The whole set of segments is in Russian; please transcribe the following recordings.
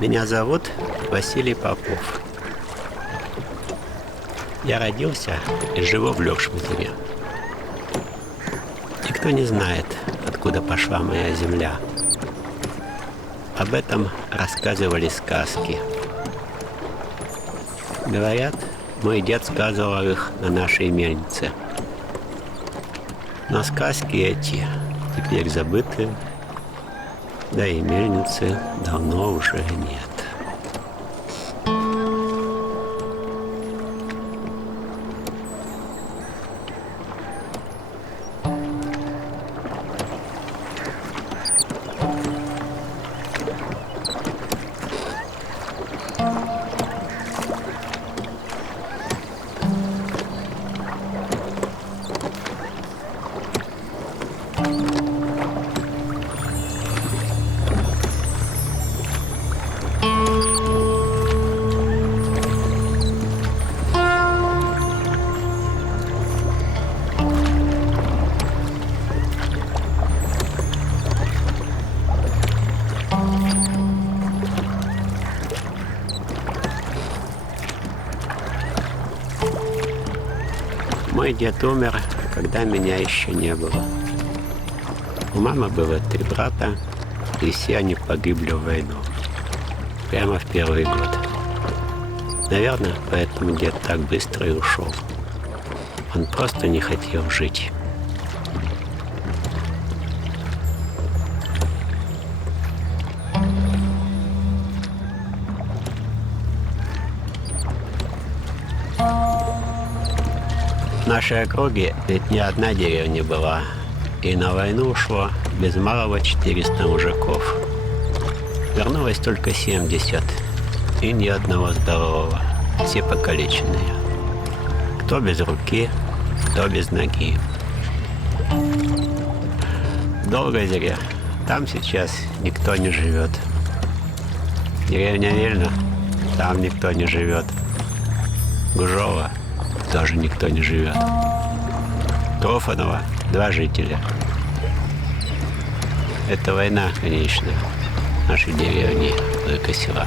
Меня зовут Василий Попов. Я родился и живу в Лёшмутове. Никто не знает, откуда пошла моя земля. Об этом рассказывали сказки. Говорят, мой дед сказывал их на нашей мельнице. Но сказки эти теперь забыты, да и мельницы давно уже нет. Мой дед умер, когда меня еще не было. У мамы было 3 брата, и все они погибли в войну. Прямо в первый год. Наверное, поэтому дед так быстро и ушел. Он просто не хотел жить. В нашей округе ведь ни одна деревня была, и на войну ушло без малого 400 мужиков. Вернулось только 70, и ни одного здорового, все покалеченные. Кто без руки, кто без ноги. В Долгозере там сейчас никто не живет. Деревня Вельна, там никто не живет. Гужово тоже никто не живет. Трофанова 2 жителя. Это война, конечно. Нашей деревни только села.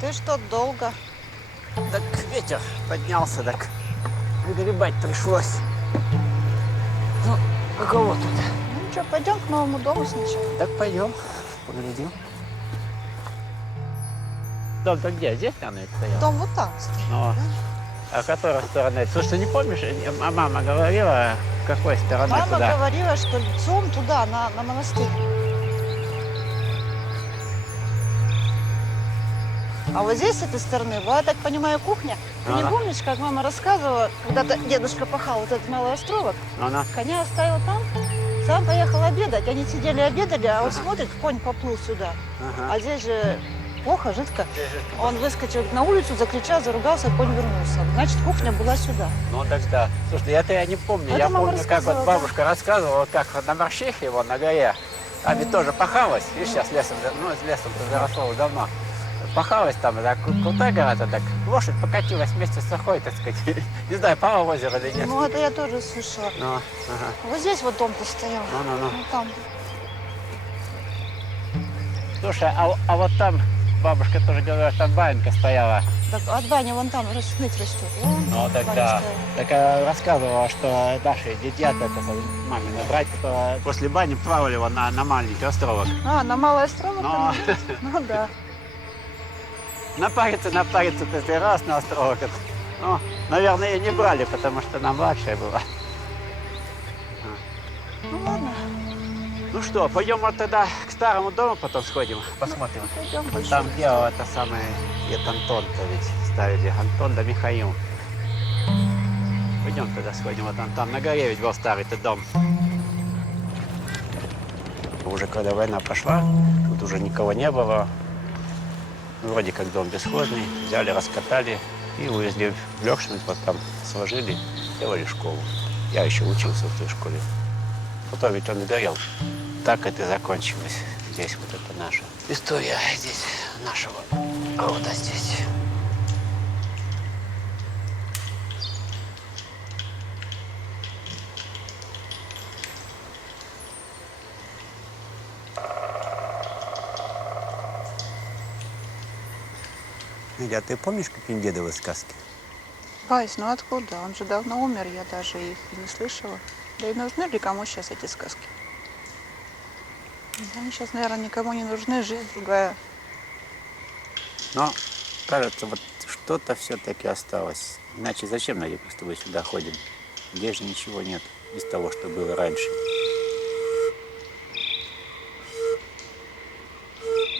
Ты что, долго? Так ветер поднялся, так выгребать пришлось. Ну, каково тут? Ну что, пойдем к новому дому сначала. Так пойдем, поглядим. Дом-то где? Здесь, наверное, стоял? Дом вот там стоит. Ну, а которой стороны? Слушай, ты не помнишь, мама говорила, какой стороной Мама туда? говорила, что лицом туда, на монастырь. А вот здесь, с этой стороны, была, я так понимаю, кухня. Ты не помнишь, как мама рассказывала, когда-то дедушка пахал вот этот малый островок, коня оставил там, сам поехал обедать. Они сидели обедали, а он смотрит, конь поплыл сюда. А здесь же плохо, жидко. Он выскочил на улицу, закричал, заругался, конь вернулся. Значит, кухня была сюда. Ну так да. Слушай, это я не помню. Это я мама помню, как вот рассказывала, бабушка рассказывала, вот как на Марщехе его на горе. Там ведь тоже пахалось. Видишь, сейчас лесом, ну, с лесом-то заросло давно. Пахалось там, так, крутая гора-то, так лошадь покатилась вместе с сахой, так сказать. Не знаю, пало в озеро или нет. Ну, это я тоже слышала. Ну, ага. Вот здесь вот дом-то стоял. Ну. Ну, там. Слушай, а вот там бабушка тоже говорила, что там банька стояла. Так от бани вон там сныть растет. Вон Ну, баня тогда. стояла. Так рассказывала, что наши дядята, мамины братья, после бани плавали его на маленький островок. А, на Малый островок? Но Ну да. напариться, если раз на островок. Ну, наверное, ее не брали, потому что она младшая была. Ну ладно. Ну что, пойдем вот тогда к старому дому потом сходим, посмотрим. Пойдем больше. Там делал это самое, дед Антон-то ведь ставили, Антон да Михаил. Пойдем тогда сходим, вот там на горе ведь был старый-то дом. Уже когда война пошла, тут уже никого не было. Вроде как дом бесхозный, взяли, раскатали, И вывезли в Лёкшин, вот там сложили, сделали школу. Я еще учился в той школе. Потом ведь он горел. Так это и закончилось. Здесь вот это наша история здесь нашего рода здесь. Надя, а ты помнишь какие-нибудь дедовы сказки? Вась, ну откуда? Он же давно умер, я даже их и не слышала. Да и нужны ли кому сейчас эти сказки? Они сейчас, наверное, никому не нужны, жизнь другая. Но, кажется, вот что-то все-таки осталось. Иначе зачем, Надя, мы с тобой сюда ходим? Здесь же ничего нет из того, что было раньше.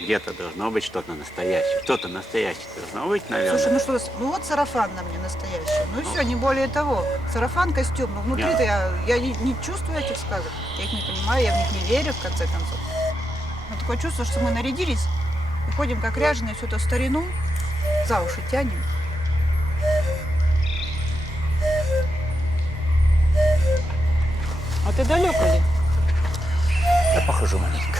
Где-то должно быть что-то настоящее. Что-то настоящее должно быть, наверное. Слушай, ну что, ну вот сарафан на мне настоящий. Ну и все, не более того. Сарафан, костюм. Но внутри-то я не чувствую этих сказок. Я их не понимаю, я в них не верю, в конце концов. Но такое чувство, что мы нарядились и ходим как ряженые, всю эту старину за уши тянем. А ты далеко ли? Я похожу маленько.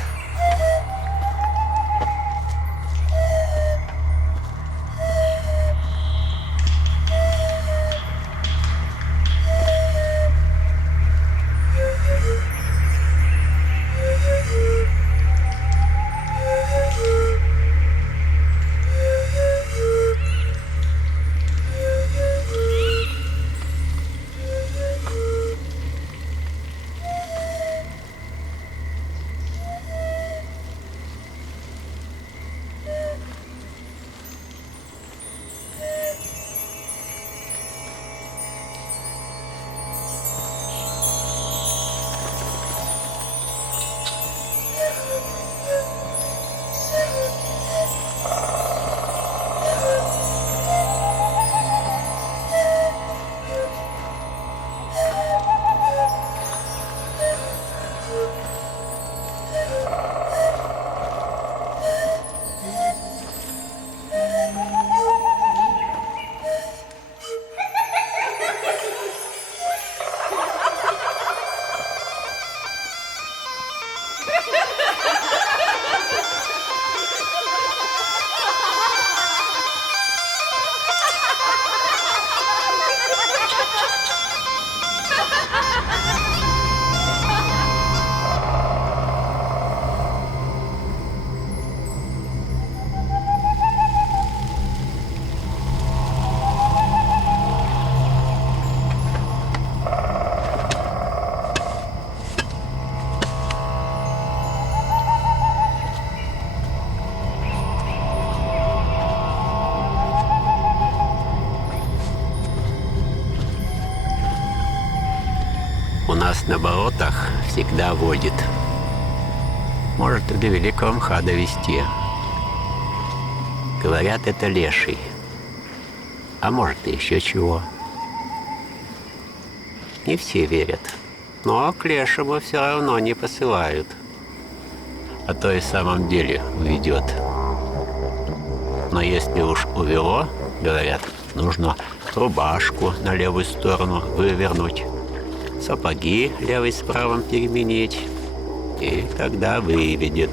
У нас на болотах всегда водит. Может, и до великого мха довести. Говорят, это леший. А может, и еще чего. Не все верят. Но к лешему все равно не посылают. А то и в самом деле уведет. Но если уж увело, говорят, нужно рубашку на левую сторону вывернуть, сапоги левый с правым переменить, и тогда выведет.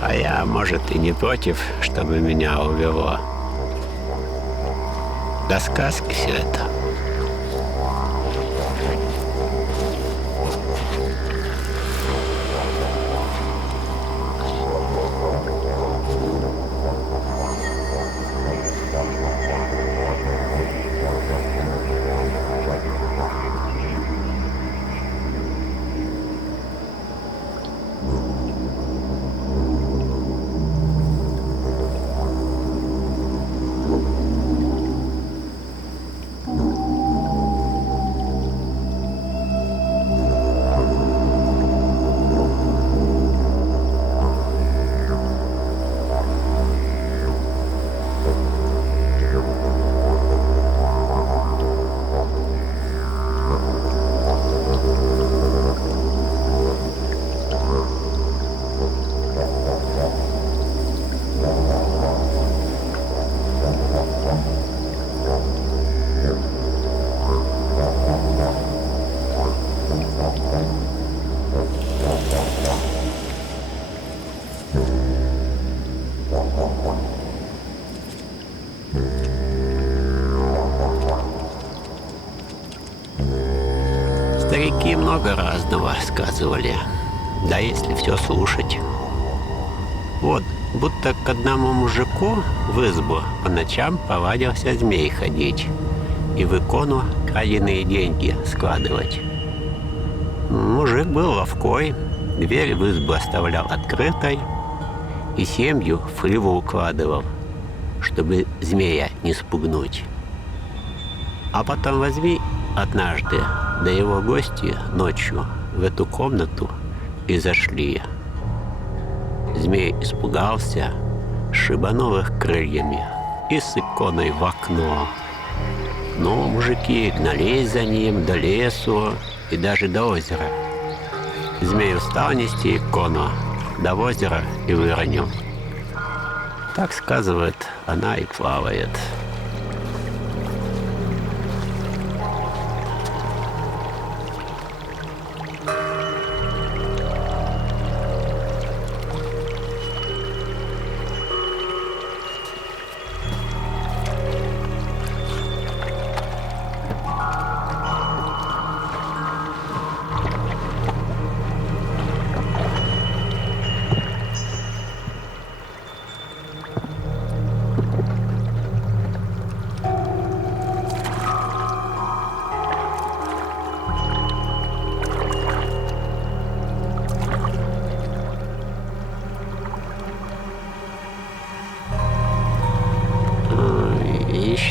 А я, может, и не против, чтобы меня увело. Да сказки все это. Мужики много разного сказывали. Да если все слушать. Вот, будто к одному мужику в избу по ночам повадился змей ходить и в икону краденые деньги складывать. Мужик был ловкой, дверь в избу оставлял открытой и семью в фриву укладывал, чтобы змея не спугнуть. А потом возьми однажды, да его гости ночью в эту комнату и зашли. Змей испугался, шибанул их крыльями и с иконой в окно. Но мужики гнались за ним до лесу и даже до озера. Змей устал нести икону до озера и выронил. Так сказывает, она и плавает.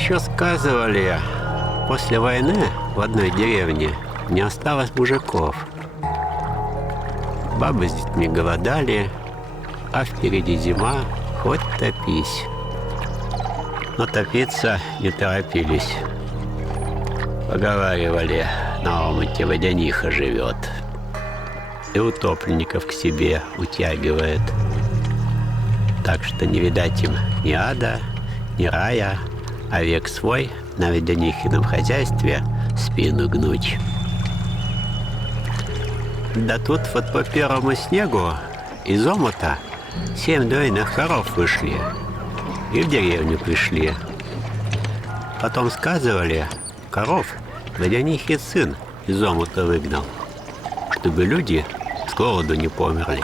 Еще сказывали, после войны в одной деревне не осталось мужиков. Бабы с детьми голодали, а впереди зима, хоть топись. Но топиться не торопились. Поговаривали, на омуте водяниха живет и утопленников к себе утягивает. Так что не видать им ни ада, ни рая, а век свой на водянихином хозяйстве спину гнуть. Да тут вот по первому снегу из омута 7 дойных коров вышли и в деревню пришли. Потом сказывали, коров водянихин сын из омута выгнал, чтобы люди с голоду не померли.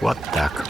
Вот так.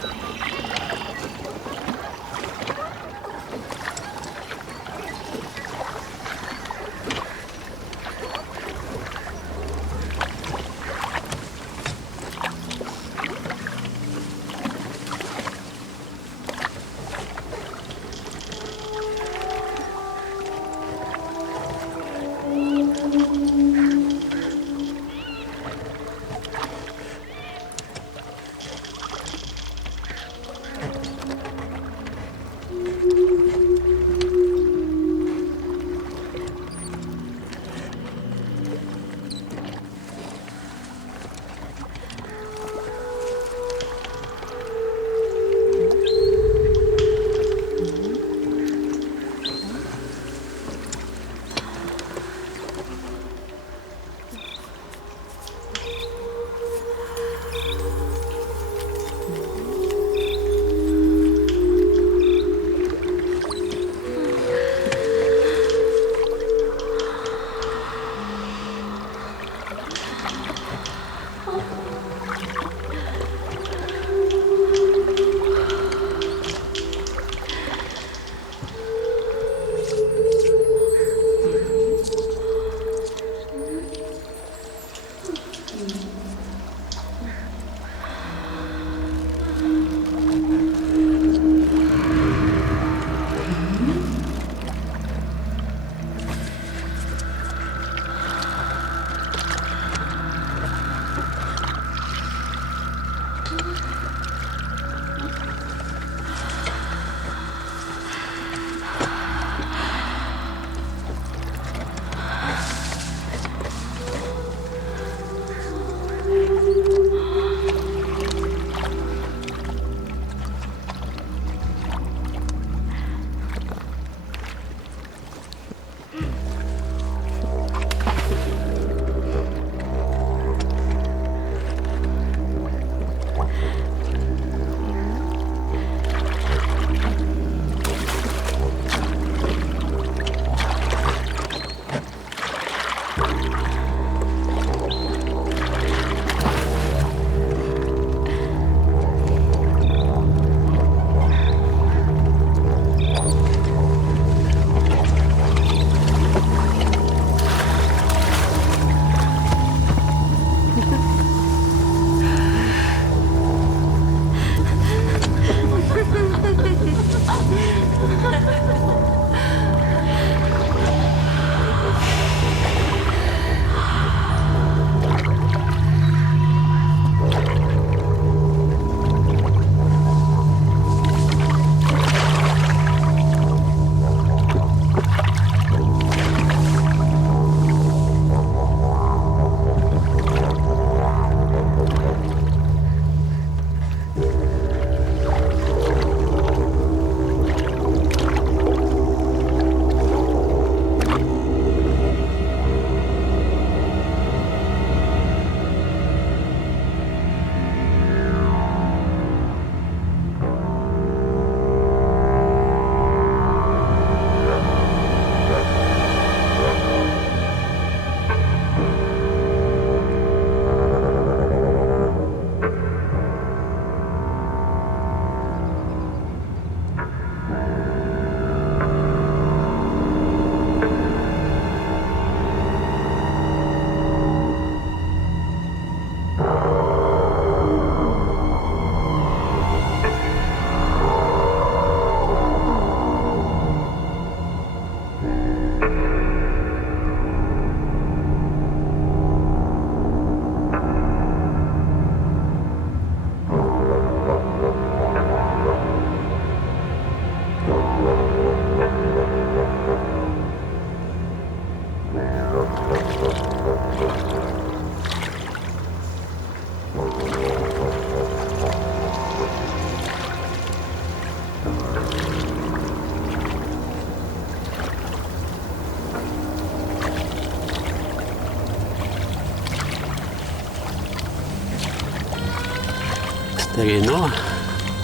старину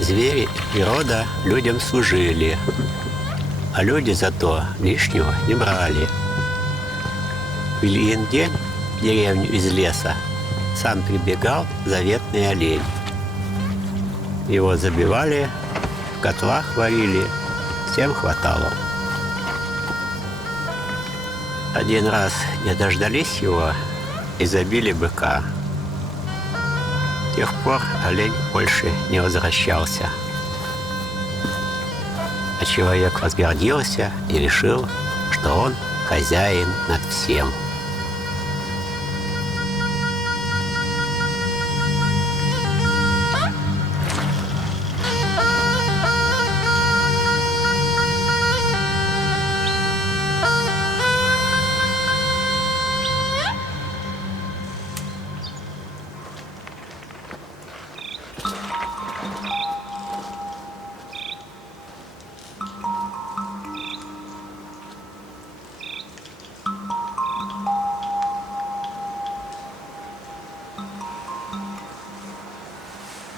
звери и природа людям служили, а люди зато лишнего не брали. В Ильин день в деревню из леса сам прибегал заветный олень. Его забивали, в котлах варили, всем хватало. Один раз не дождались его и забили быка. С тех пор олень больше не возвращался. А человек возгордился и решил, что он хозяин над всем.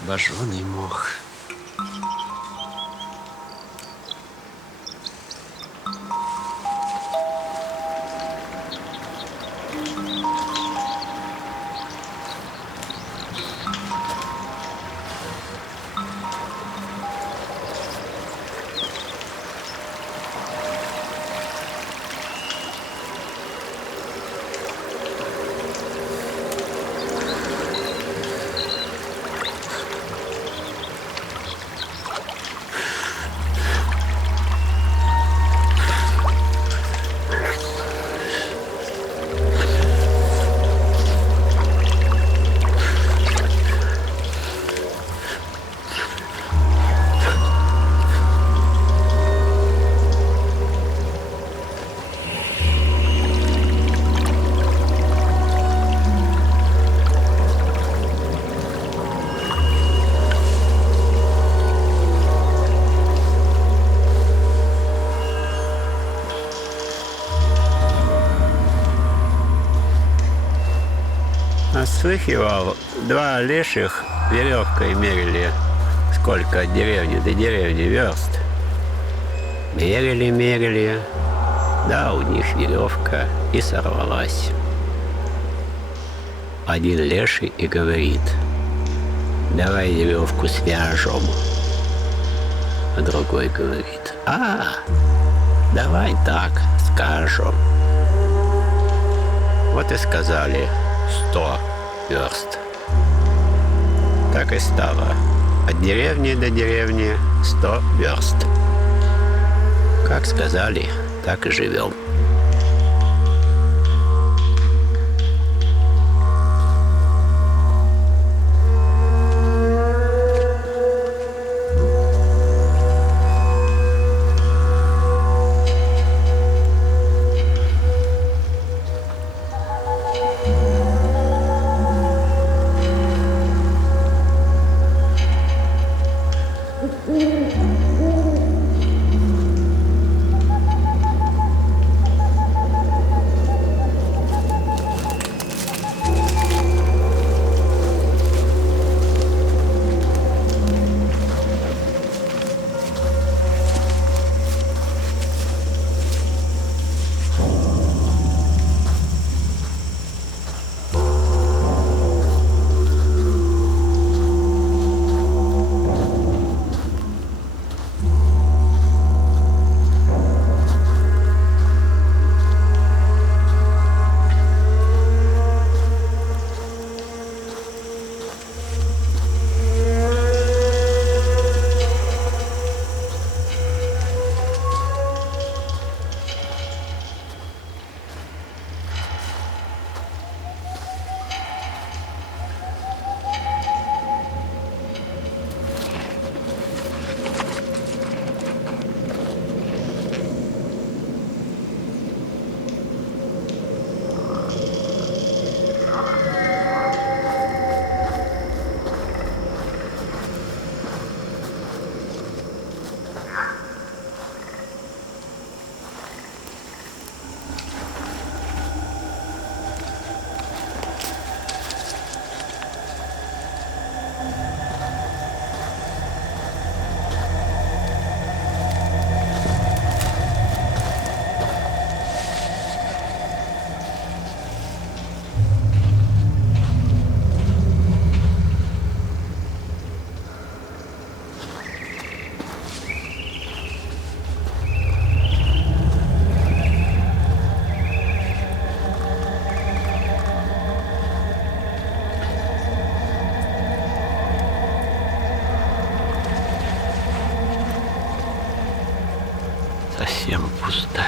Боженый мох. Слыхивал, два леших веревкой мерили, сколько от деревни до деревни верст. Мерили, да у них веревка и сорвалась. Один леший и говорит: давай веревку свяжем. А другой говорит: давай так скажем. Вот и сказали 100 верст. Так и стало. От деревни до деревни 100 верст. Как сказали, так и живем. пусто.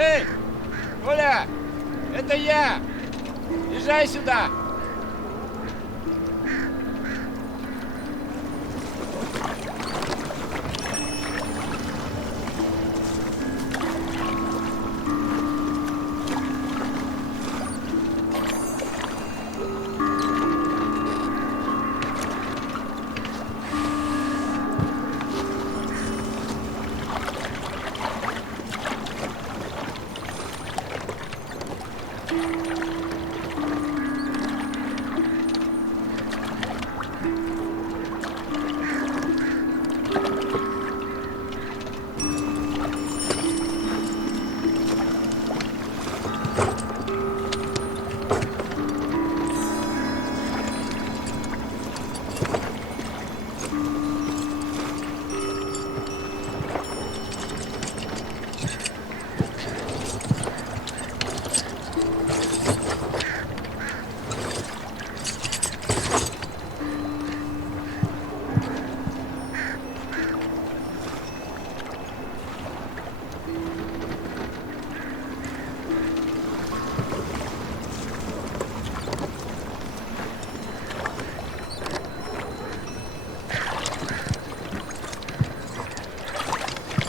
Эй, Коля, это я! Езжай сюда!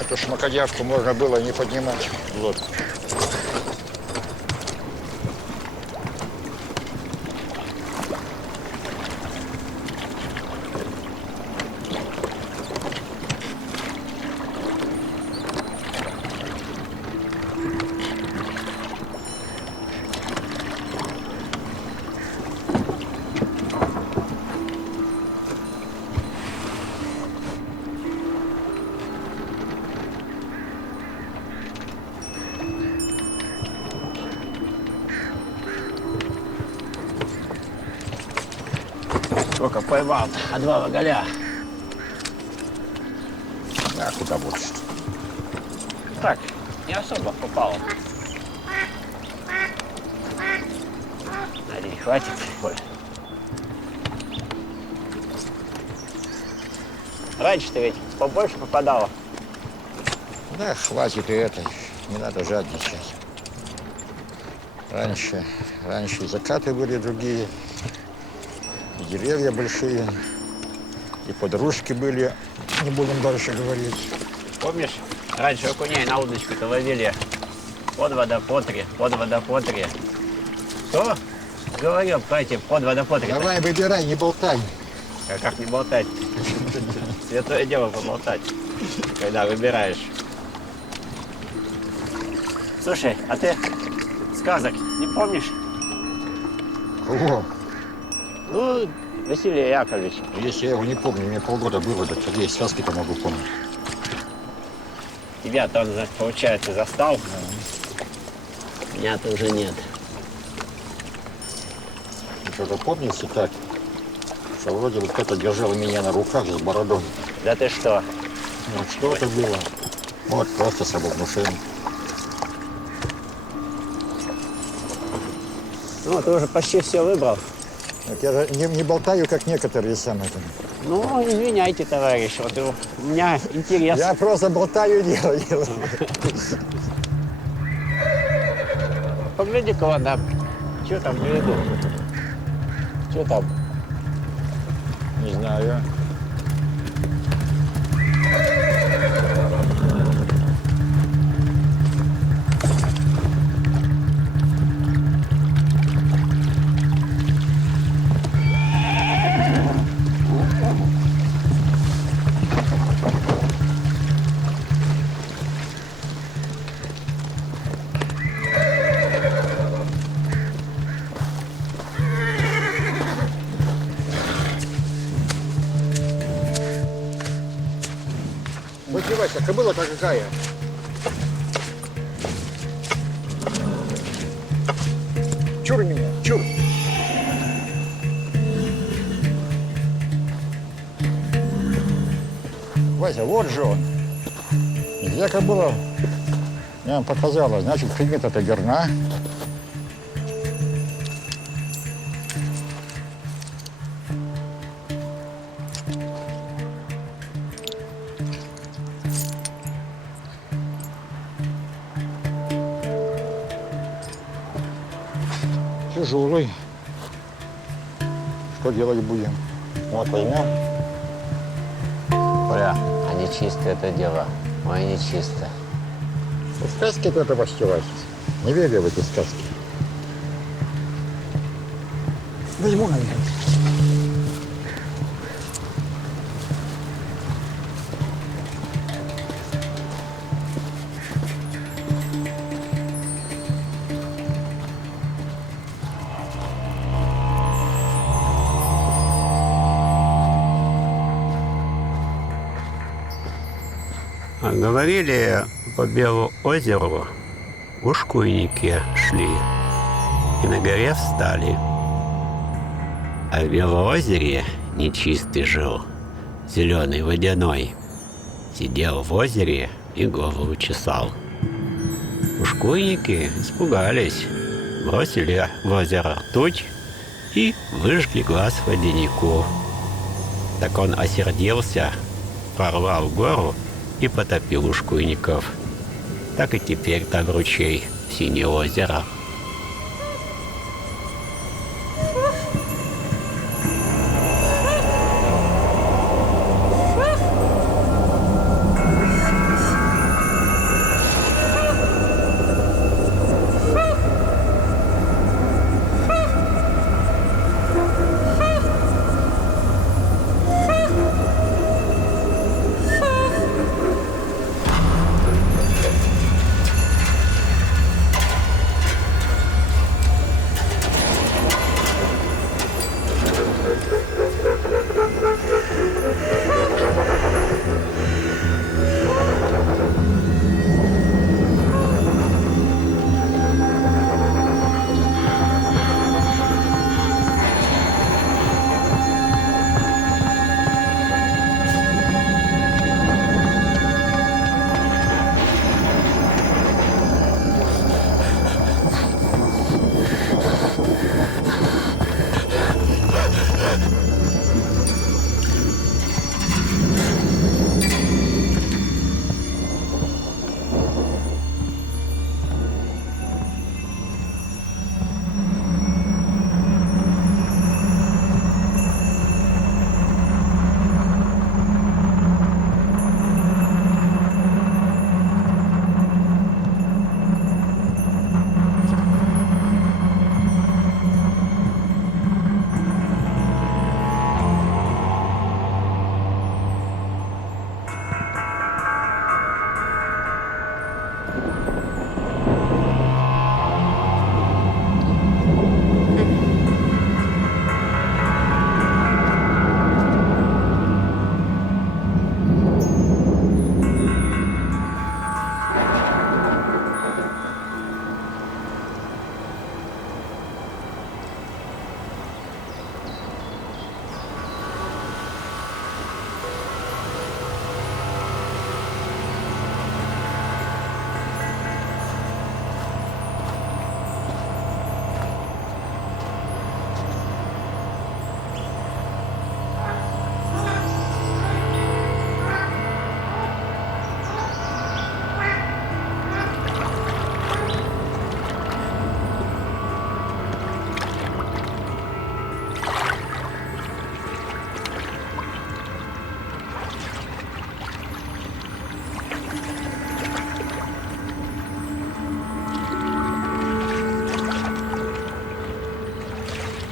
Эту шмакодявку можно было не поднимать в лодку. Сколько поймал? А два воголя. А куда больше? Так, не особо попало. Надеюсь, хватит. Коль. Раньше-то ведь побольше попадало. Да, хватит и это. Не надо жадничать. Раньше и закаты были другие, и деревья большие, и подружки были. Не будем дальше говорить. Помнишь, раньше окуней на удочку-то ловили под вода по три, под вода по три. Что? Говорил про эти под вода по три. Давай, выбирай, не болтай. А как не болтать? Святое дело поболтать, когда выбираешь. Слушай, а ты сказок не помнишь? Кого? Ну, Василия Яковлевича. Если я его не помню, мне полгода было, так я и сказки-то могу помнить. Тебя-то он, получается, застал. Меня-то уже нет. Что-то помнится так, что вроде бы кто-то держал меня на руках с бородой. Да ты что? Ну, что это было? Вот, просто самовнушение. Ну, ты уже почти все выбрал. Так я же не болтаю, как некоторые самые. Ну, извиняйте, товарищ, вот у меня интерес. Я просто болтаю и делаю. Погляди-ка вон там. Что там на виду? Что там? Не знаю. Вася, кобыла-то какая? Чур меня, чур. Вася, вот же он. Где кобыла? Я вам показала, значит, примета-то верна. Тяжелый. Что делать будем? Вот возьмем. Бля, а не чисто это дело. Ой, не чисто. Сказки-то это постевать. Не верю в эти сказки. Возьму, наверное. Говорили, по Белому озеру ушкуйники шли и на горе встали. А в Белом озере нечистый жил, зеленый водяной. Сидел в озере и голову чесал. Ушкуйники испугались, бросили в озеро ртуть и выжгли глаз водянику. Так он осердился, порвал гору и потопил ушкуйников. Так и теперь там ручей, Синее озеро.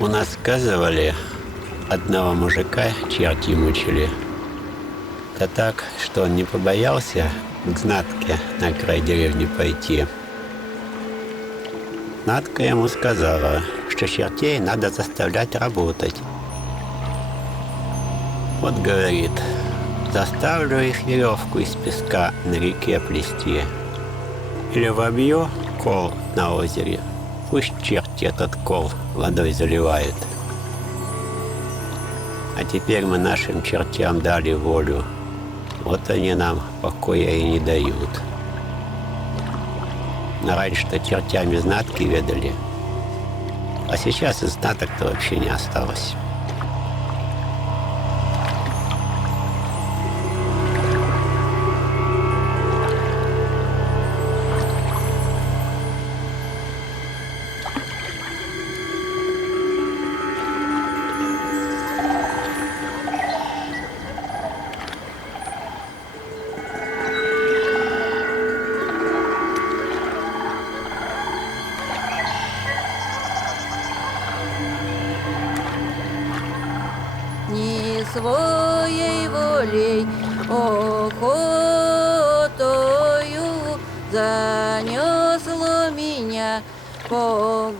У нас сказывали, одного мужика черти мучили. Да так, что он не побоялся к Знатке на край деревни пойти. Знатка ему сказала, что чертей надо заставлять работать. Вот говорит, заставлю их веревку из песка на реке плести. Или вобью кол на озере, пусть черти этот кол водой заливают. А теперь мы нашим чертям дали волю. Вот они нам покоя и не дают. Но раньше-то чертями знатки ведали, а сейчас и знаток-то вообще не осталось. Не своей волей охотою занесло меня погодою,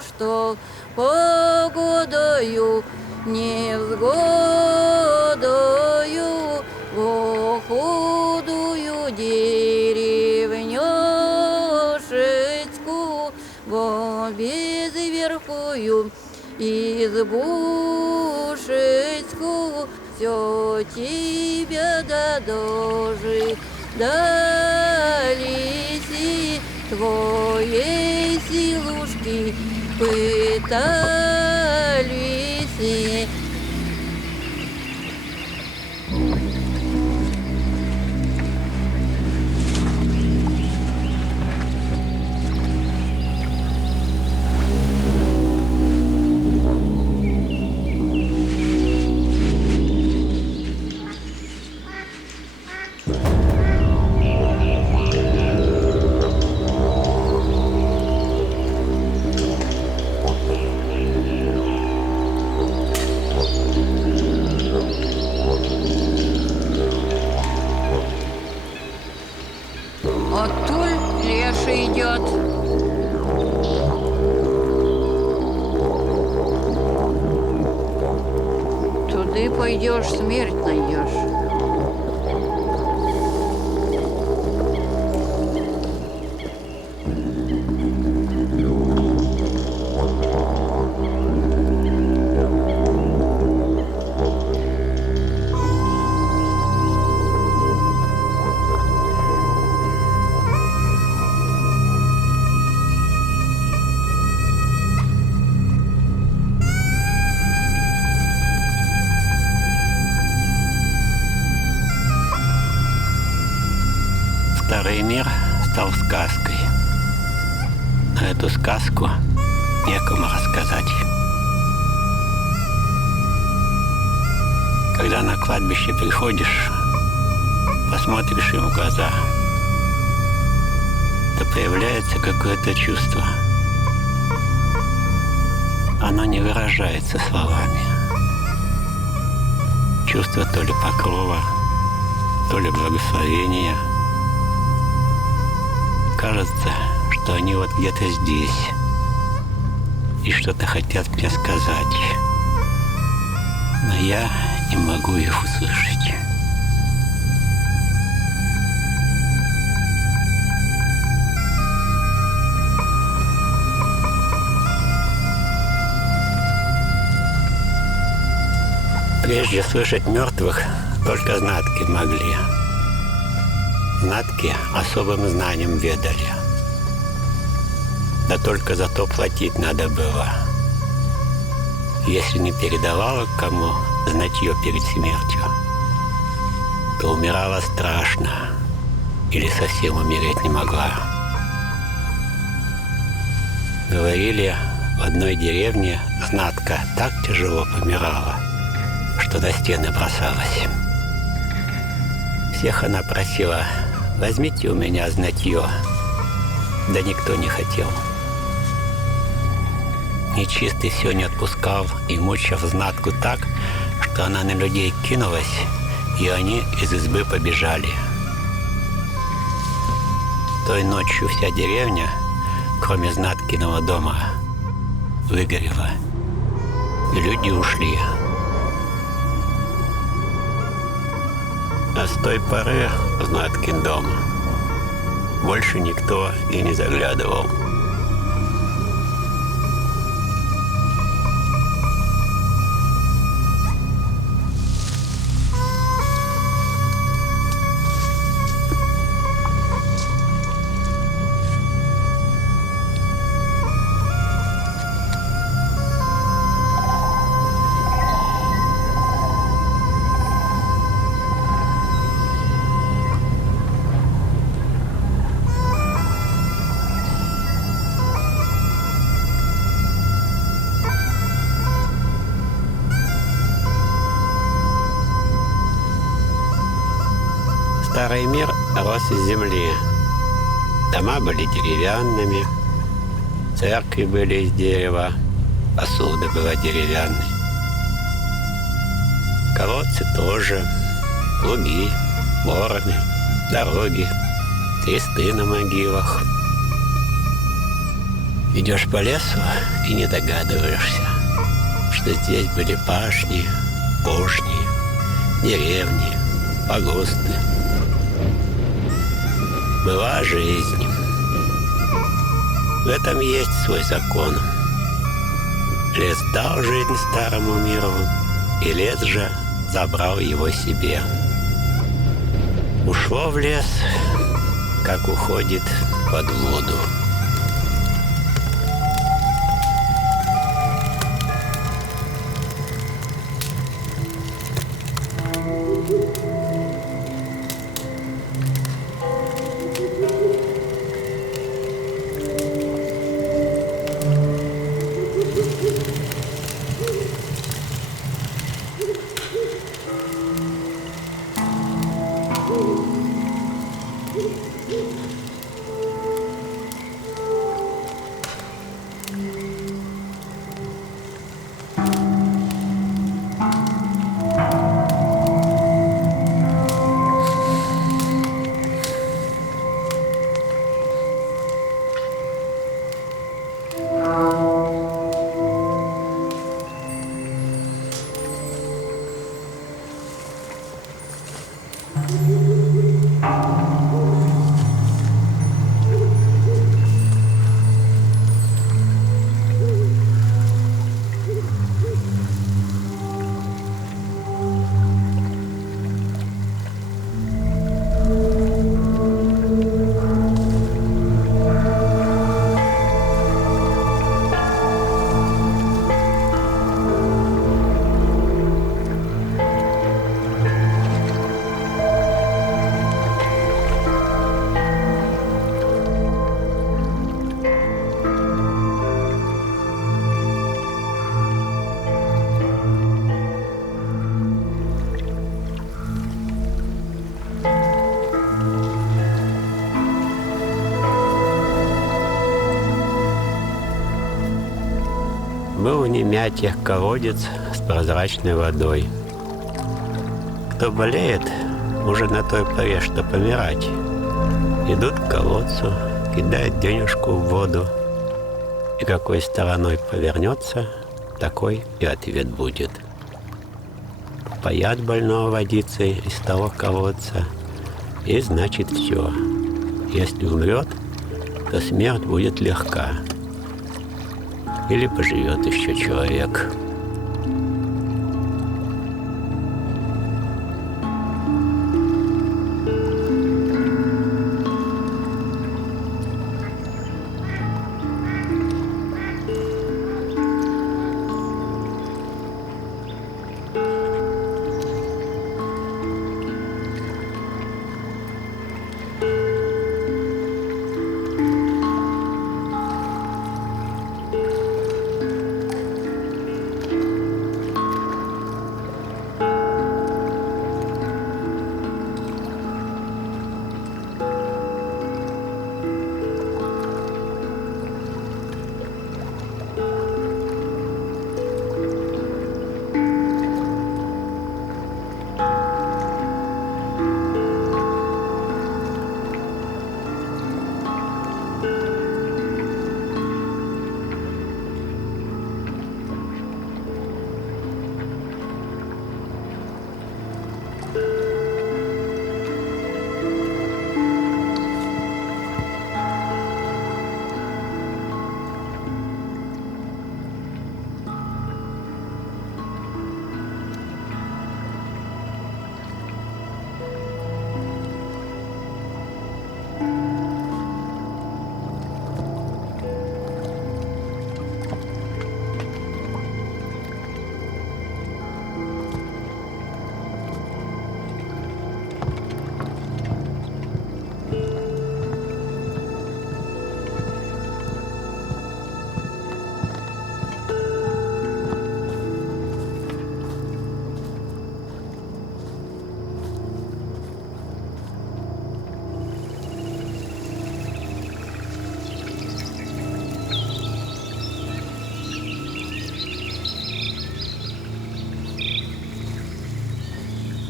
что погодою, невзгодою, в худую деревнёшечку, во безверхую избушечку, все тебя дожидались, и твоей силушки пытались. Оттуль леший идет. Туды пойдешь, смерть найдешь. Старый мир стал сказкой. Но эту сказку некому рассказать. Когда на кладбище приходишь, посмотришь им в глаза, то появляется какое-то чувство. Оно не выражается словами. Чувство то ли покрова, то ли благословения. Кажется, что они вот где-то здесь и что-то хотят мне сказать, но я не могу их услышать. Прежде слышать мертвых только знатки могли. Знатки особым знанием ведали. Да только зато платить надо было. Если не передавала кому знатье перед смертью, то умирала страшно или совсем умереть не могла. Говорили, в одной деревне знатка так тяжело помирала, что на стены бросалась. Всех она просила: возьмите у меня знатье, да никто не хотел. нечистый все не отпускал и мучив знатку так, что она на людей кинулась, и они из избы побежали. Той ночью вся деревня, кроме знаткиного дома, выгорела, и люди ушли. А с той поры в знаткин дом больше никто и не заглядывал. Старый мир рос из земли. Дома были деревянными, церкви были из дерева, посуда была деревянной. Колодцы тоже, луги, бороны, дороги, кресты на могилах. Идешь по лесу и не догадываешься, что здесь были пашни, пошни, деревни, погосты. Была жизнь. В этом есть свой закон. Лес дал жизнь старому миру, и лес же забрал его себе. Ушло в лес, как уходит под воду. Был в Немятьях колодец с прозрачной водой. Кто болеет, уже на той поре, что помирать. Идут к колодцу, кидают денежку в воду, и какой стороной повернется, такой и ответ будет. Поят больного водицей из того колодца, и значит все. Если умрет, то смерть будет легка. Или поживет еще человек.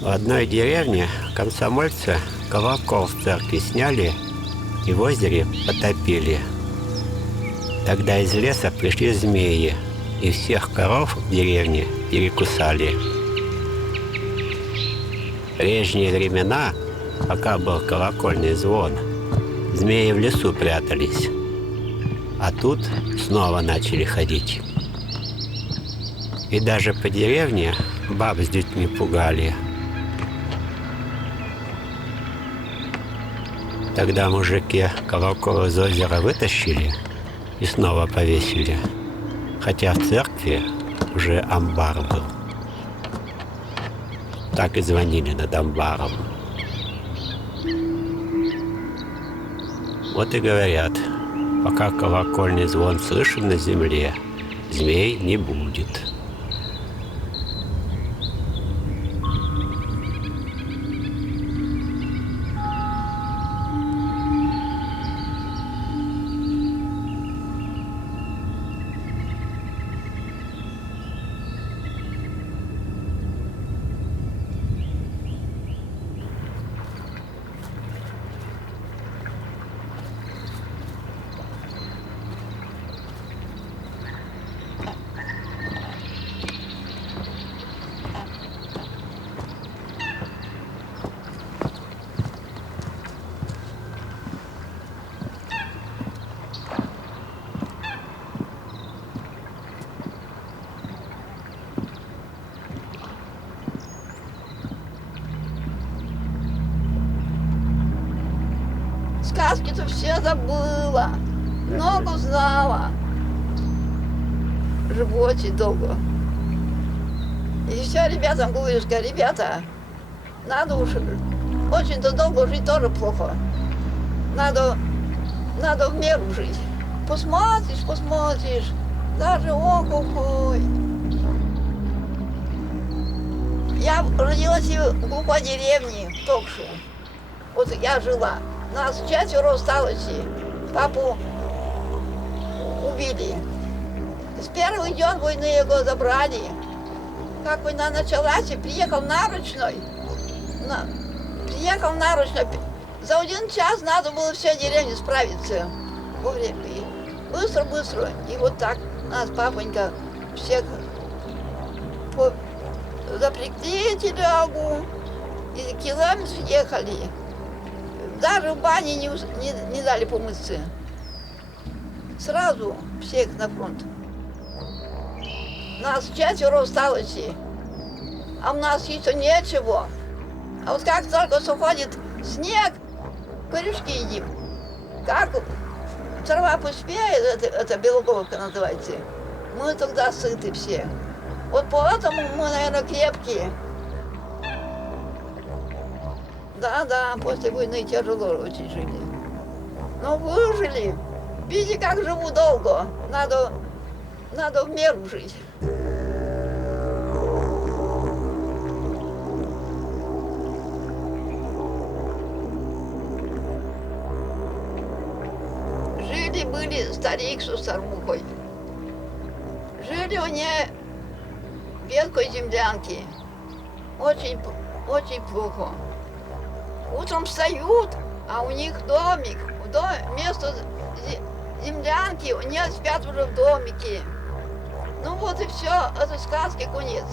В одной деревне комсомольцы колокол с церкви сняли и в озере потопили. Тогда из леса пришли змеи и всех коров в деревне перекусали. В прежние времена, пока был колокольный звон, змеи в лесу прятались, а тут снова начали ходить. И даже по деревне баб с детьми пугали. Тогда мужики колокол из озера вытащили и снова повесили, хотя в церкви уже амбар был. Так и звонили над амбаром. Вот и говорят, пока колокольный звон слышен на земле, змей не будет. Сказки-то все забыла, много знала. Живу очень долго. И все ребятам говорю, что ребята, надо уж очень-то долго жить тоже плохо. Надо в меру жить. Посмотришь, даже ой. Я родилась в глухой деревне, в Токшу. Вот я жила. Нас 4 осталось, папу убили. С первых дней войны его забрали. Как война началась, приехал наручной. За 1 час надо было все деревни справиться. Быстро. И вот так нас папонька всех запрягли телегу и километр ехали. Даже в бане не дали помыться. Сразу всех на фронт. Нас 4 осталось, а у нас еще ничего. А вот как только уходит снег, корешки едим. Как трава поспеет, это белоголовка называется, мы тогда сыты все. Вот поэтому мы, наверное, крепкие. Да, после войны тяжело очень жили. Но выжили. Видите, как живу долго. Надо в меру жить. Жили-были старик со старухой. Жили они в ветхой землянке. Очень плохо. Утром встают, а у них домик. Вместо землянки они спят уже в домике. Ну вот и все, это сказки конец.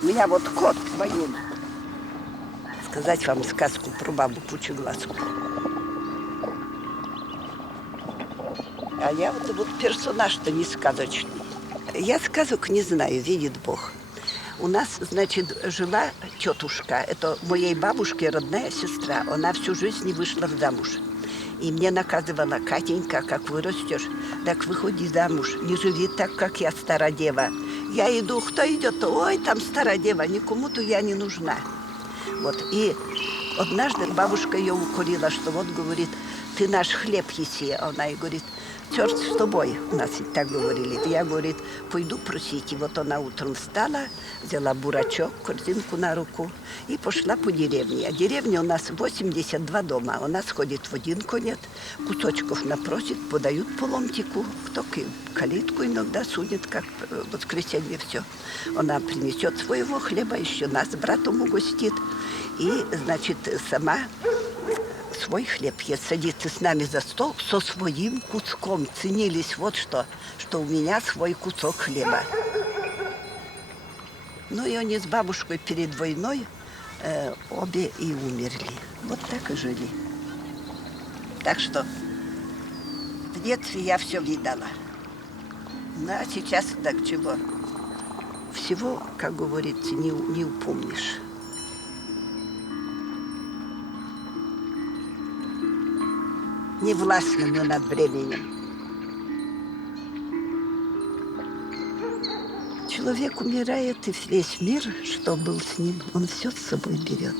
У меня вот кот военный. Сказать вам сказку про бабу Пучеглазку. А я вот персонаж-то не сказочный. Я сказок не знаю, видит Бог. У нас, значит, жила тетушка, это моей бабушки родная сестра. Она всю жизнь не вышла в замуж. И мне наказывала: Катенька, как вырастешь, так выходи замуж, не живи так, как я, стародева. Я иду, кто идет? Ой, там стародева, никому-то я не нужна. Вот, и однажды бабушка ее укорила, что вот, говорит, ты наш хлеб еси. А она и говорит: черт с тобой, у нас и так говорили. Я, говорит, пойду просить. И вот она утром встала, взяла бурачок, корзинку на руку и пошла по деревне. А деревня у нас 82 дома. У нас ходит в один конец, кусочков напросит, подают по ломтику. Кто калитку иногда сунет, как в воскресенье все. Она принесет своего хлеба, еще нас с братом угостит. И, значит, сама свой хлеб ест, садится с нами за стол со своим куском. Ценились вот что у меня свой кусок хлеба. Ну и они с бабушкой перед войной обе и умерли. Вот так и жили. Так что в детстве я все видала. Ну а сейчас так чего? Всего, как говорится, не упомнишь. Не властны мы над временем. Человек умирает, и весь мир, что был с ним, он все с собой берет.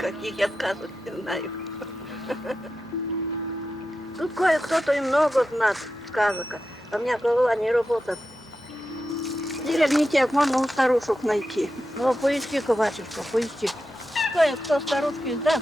Каких я сказок не знаю. Тут кое-кто-то и много знает сказок, а у меня голова не работает. Деревни тех можно у старушек найти. Ну, поищи-ка, батюшка, поищи. Кое-кто старушки, да?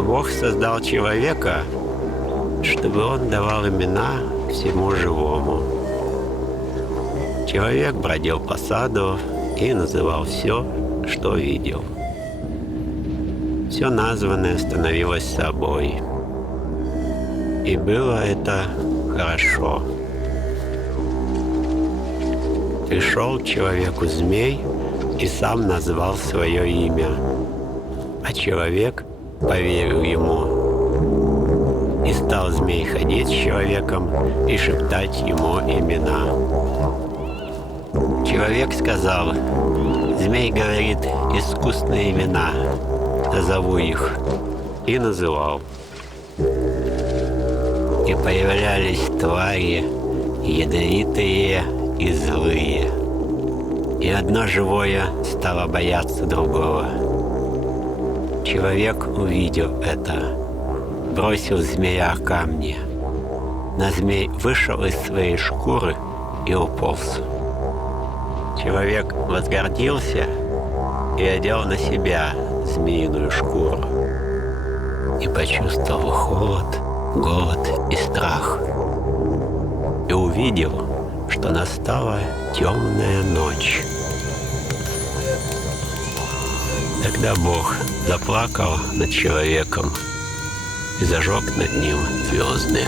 Бог создал человека, чтобы он давал имена всему живому. Человек бродил по саду и называл все, что видел. Все названное становилось собой. И было это хорошо. Пришел к человеку змей и сам назвал свое имя. А человек поверил ему. И стал змей ходить с человеком и шептать ему имена. Человек сказал: «Змей говорит искусные имена, назову их». И называл. И появлялись твари ядовитые и злые. И одно живое стало бояться другого. Человек увидел это, бросил змея камни. Но змей вышел из своей шкуры и уполз. Человек возгордился и одел на себя змеиную шкуру. И почувствовал холод, голод и страх. И увидел, что настала темная ночь. Тогда Бог заплакал над человеком и зажег над ним звезды.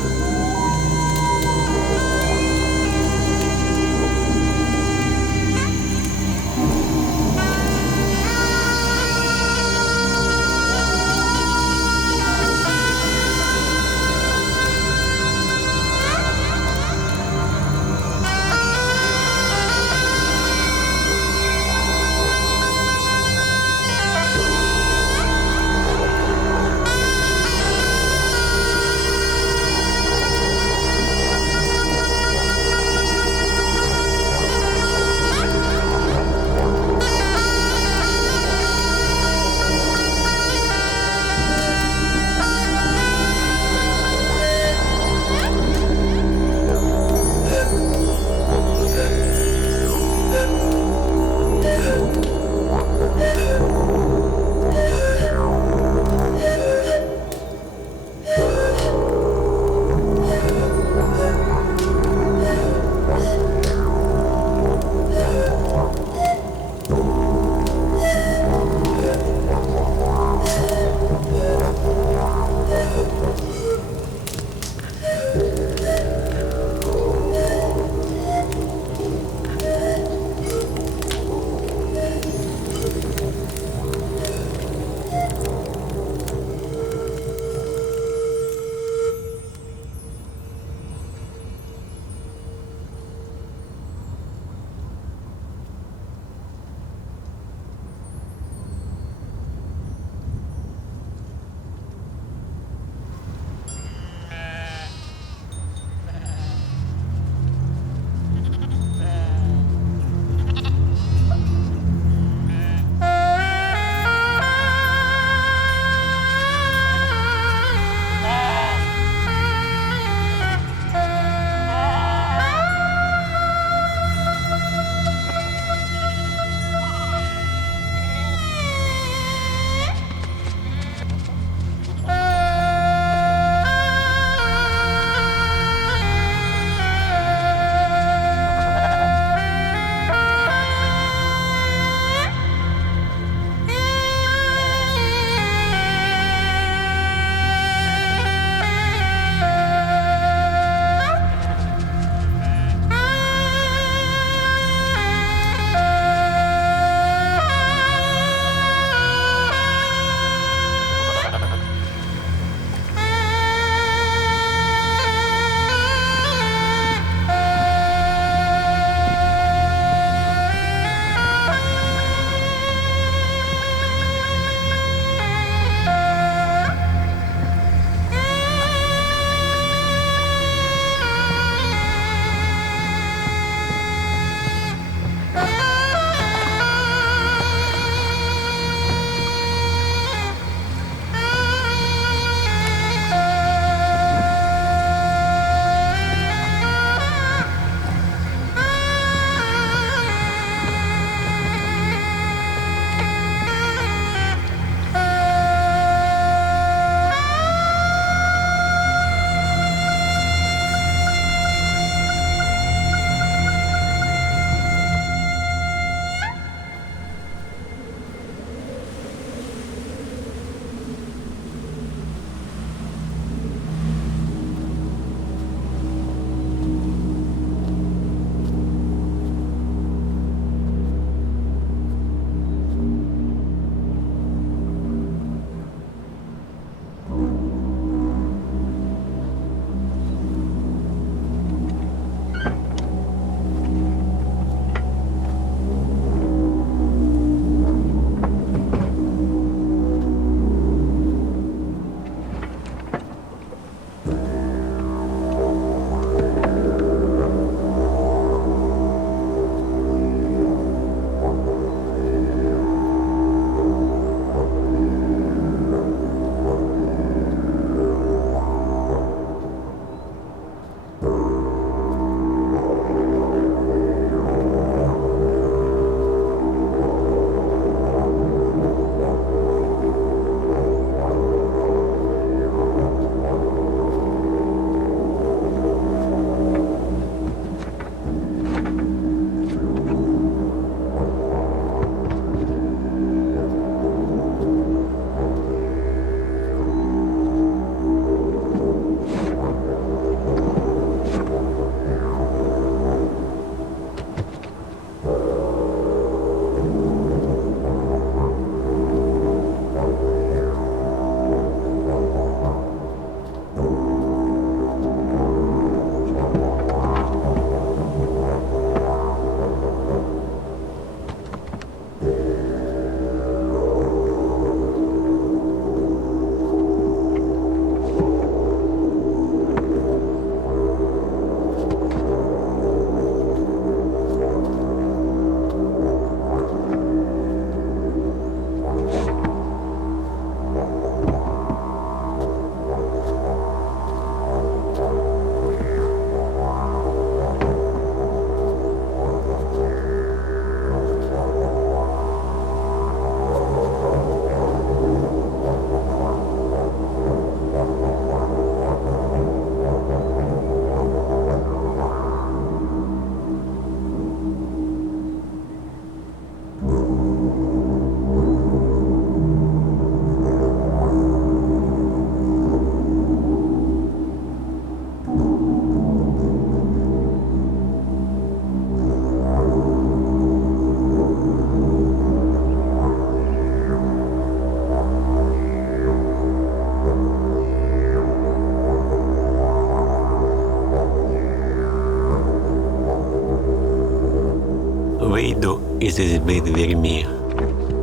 из избы дверьми,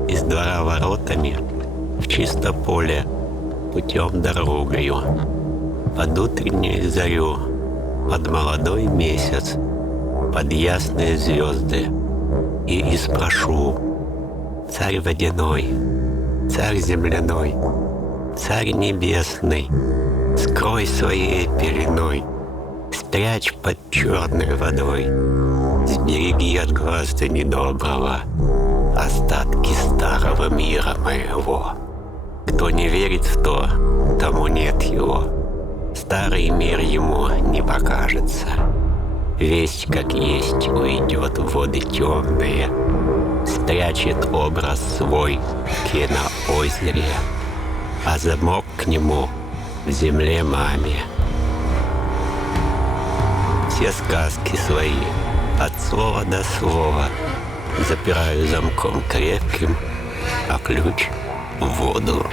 из двора воротами, в чисто поле, путем дорогою, под утреннюю зарю, под молодой месяц, под ясные звезды, и спрошу: царь водяной, царь земляной, царь небесный, скрой своей пеленой, спрячь под черной водой, сбереги от глаза недоброго остатки старого мира моего. Кто не верит в то, тому нет его. Старый мир ему не покажется. Весть, как есть, уйдет в воды темные, спрячет образ свой в киноозере, а замок к нему в земле маме. Все сказки свои от слова до слова запираю замком крепким, а ключ в воду.